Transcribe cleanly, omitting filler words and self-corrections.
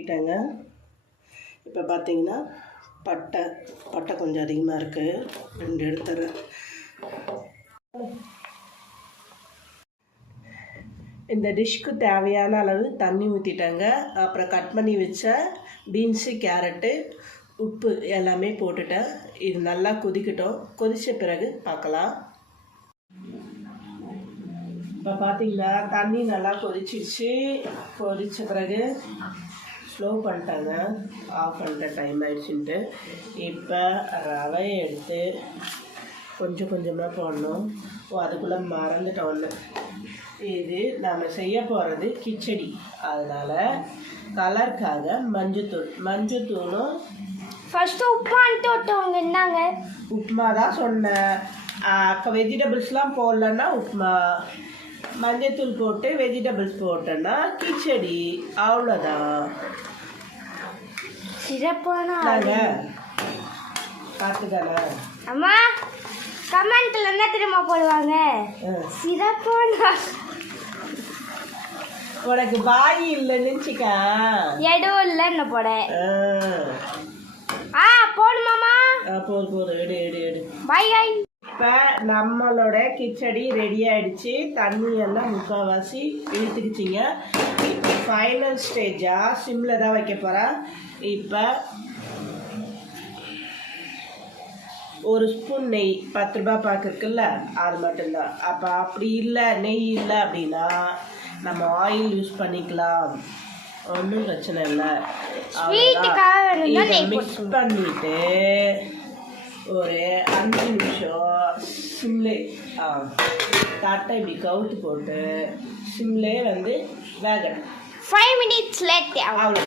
ஈட்டங்க. இப்போ பார்த்தீங்கன்னா பட்டை கொஞ்சம் அதிகமாக இருக்குது, 2 எடுத்துறேன். இந்த டிஷ்க்கு தேவையான அளவு தண்ணி ஊற்றிட்டேங்க. அப்புறம் கட் பண்ணி வச்ச பீன்ஸு, கேரட்டு, உப்பு எல்லாமே போட்டுட்டேன். இது நல்லா கொதிக்கட்டும். கொதித்த பிறகு பார்க்கலாம். இப்போ பார்த்தீங்கன்னா தண்ணி நல்லா கொதிச்சிடுச்சு. கொதித்த பிறகு ஸ்லோ பண்ணிட்டாங்க, ஆஃப் பண்ணுற டைம் ஆகிடுச்சுன்ட்டு. இப்போ ரவையை எடுத்து கொஞ்சம் கொஞ்சமாக போடணும். அதுக்குள்ளே மறந்துட்டோம் ஒன்று. இது நம்ம செய்ய போகிறது கிச்சடி. அதனால் கலருக்காக மஞ்சத்தூளும் ஃபஸ்ட்டு உப்புமான்ட்டு விட்டவங்க என்னங்க உப்புமா தான் சொன்னேன். வெஜிடபிள்ஸ்லாம் போடலன்னா உப்புமா, மஞ்சத்தூள் போட்டு வெஜிடபிள்ஸ் போட்டோன்னா கிச்சடி. அவ்வளோதான். சிறப்பான பார்த்துதானே அம்மா கமெண்ட்ல என்ன தெரியுமா போடுவாங்க? சிறப்பான. உனக்கு பாய் இல்லைன்னு நினச்சிக்கா, எதுவும் இல்லைன்னு போட. போடுமாமா? போடு எடு எடு எடு. பாய் பாய். இப்போ நம்மளோட கிச்சடி ரெடி ஆகிடுச்சு. தண்ணி எல்லாம் முக்கால்வாசி இழுத்துக்குச்சிங்க. இப்போ ஃபைனல் ஸ்டேஜாக சிம்மில் தான் வைக்க போகிறேன். இப்போ 1 ஸ்பூன் நெய், 10 ரூபா பாக்கு இருக்குல்ல, அது மட்டும்தான். அப்போ அப்படி இல்லை, நெய் இல்லை அப்படின்னா நம்ம ஆயில் யூஸ் பண்ணிக்கலாம், ஒன்றும் பிரச்சனை இல்லை. இதை மிக்ஸ் பண்ணிவிட்டு ஒரு 5 நிமிஷம் சிம்லே தட்டை இப்படி கவுத்து போட்டு சிம்லே வேகணும். 5 minutes லேட்.